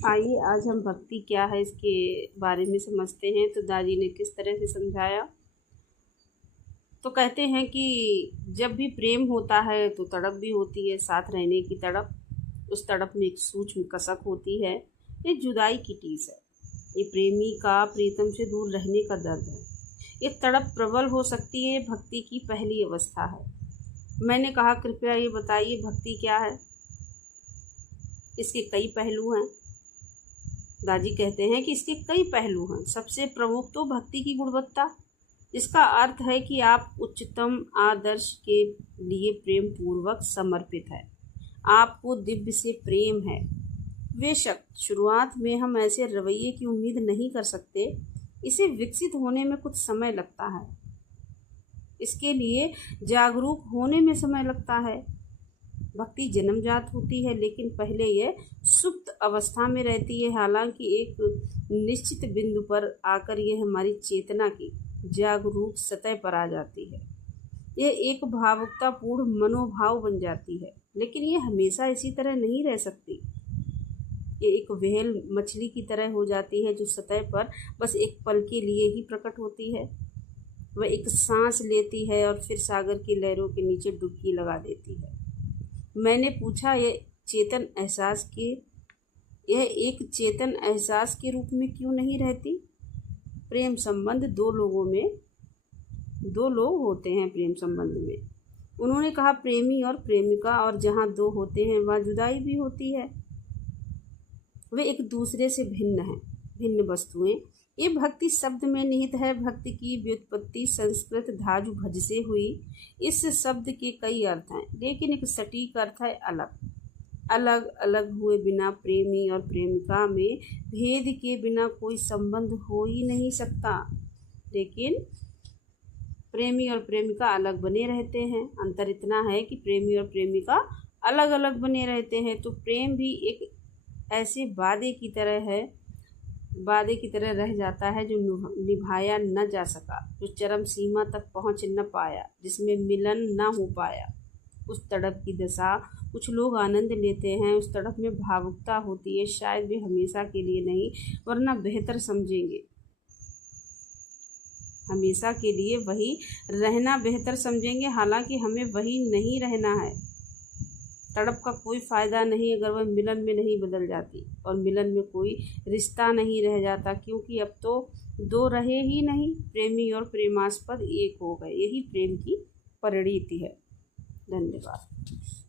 आइए आज हम भक्ति क्या है इसके बारे में समझते हैं। तो दादी ने किस तरह से समझाया। तो कहते हैं कि जब भी प्रेम होता है तो तड़प भी होती है, साथ रहने की तड़प। उस तड़प में एक सूक्ष्म कसक होती है। ये जुदाई की टीस है। ये प्रेमी का प्रीतम से दूर रहने का दर्द है। ये तड़प प्रबल हो सकती है, भक्ति की पहली अवस्था है। मैंने कहा कृपया ये बताइए भक्ति क्या है। इसके कई पहलू हैं। दादी कहते हैं कि इसके कई पहलू हैं। सबसे प्रमुख तो भक्ति की गुणवत्ता, जिसका अर्थ है कि आप उच्चतम आदर्श के लिए प्रेम पूर्वक समर्पित है। आपको दिव्य से प्रेम है। बेशक शुरुआत में हम ऐसे रवैये की उम्मीद नहीं कर सकते। इसे विकसित होने में कुछ समय लगता है। इसके लिए जागरूक होने में समय लगता है। भक्ति जन्मजात होती है, लेकिन पहले यह सुप्त अवस्था में रहती है। हालांकि एक निश्चित बिंदु पर आकर यह हमारी चेतना की जागरूक सतह पर आ जाती है। यह एक भावुकतापूर्ण मनोभाव बन जाती है, लेकिन यह हमेशा इसी तरह नहीं रह सकती। ये एक व्हेल मछली की तरह हो जाती है, जो सतह पर बस एक पल के लिए ही प्रकट होती है। वह एक सांस लेती है और फिर सागर की लहरों के नीचे डुबकी लगा देती है। मैंने पूछा, यह एक चेतन एहसास के रूप में क्यों नहीं रहती। प्रेम संबंध दो लोग होते हैं। प्रेम संबंध में उन्होंने कहा प्रेमी और प्रेमिका, और जहाँ दो होते हैं वहाँ जुदाई भी होती है। वे एक दूसरे से भिन्न हैं, भिन्न वस्तुएं। ये भक्ति शब्द में निहित है। भक्ति की व्युत्पत्ति संस्कृत धाजु भज से हुई। इस शब्द के कई अर्थ हैं, लेकिन एक सटीक अर्थ है अलग। अलग अलग हुए बिना प्रेमी और प्रेमिका में भेद के बिना कोई संबंध हो ही नहीं सकता। लेकिन प्रेमी और प्रेमिका अलग बने रहते हैं। अंतर इतना है कि प्रेमी और प्रेमिका अलग अलग बने रहते हैं। तो प्रेम भी एक ऐसे वादे की तरह रह जाता है जो निभाया न जा सका, जो चरम सीमा तक पहुंच न पाया, जिसमें मिलन न हो पाया। उस तड़प की दशा कुछ लोग आनंद लेते हैं। उस तड़प में भावुकता होती है। शायद वे हमेशा के लिए नहीं, वरना बेहतर समझेंगे। हमेशा के लिए वही रहना बेहतर समझेंगे, हालांकि हमें वही नहीं रहना है। तड़प का कोई फ़ायदा नहीं अगर वह मिलन में नहीं बदल जाती, और मिलन में कोई रिश्ता नहीं रह जाता, क्योंकि अब तो दो रहे ही नहीं। प्रेमी और प्रेमास्पद एक हो गए। यही प्रेम की परिणति है। धन्यवाद।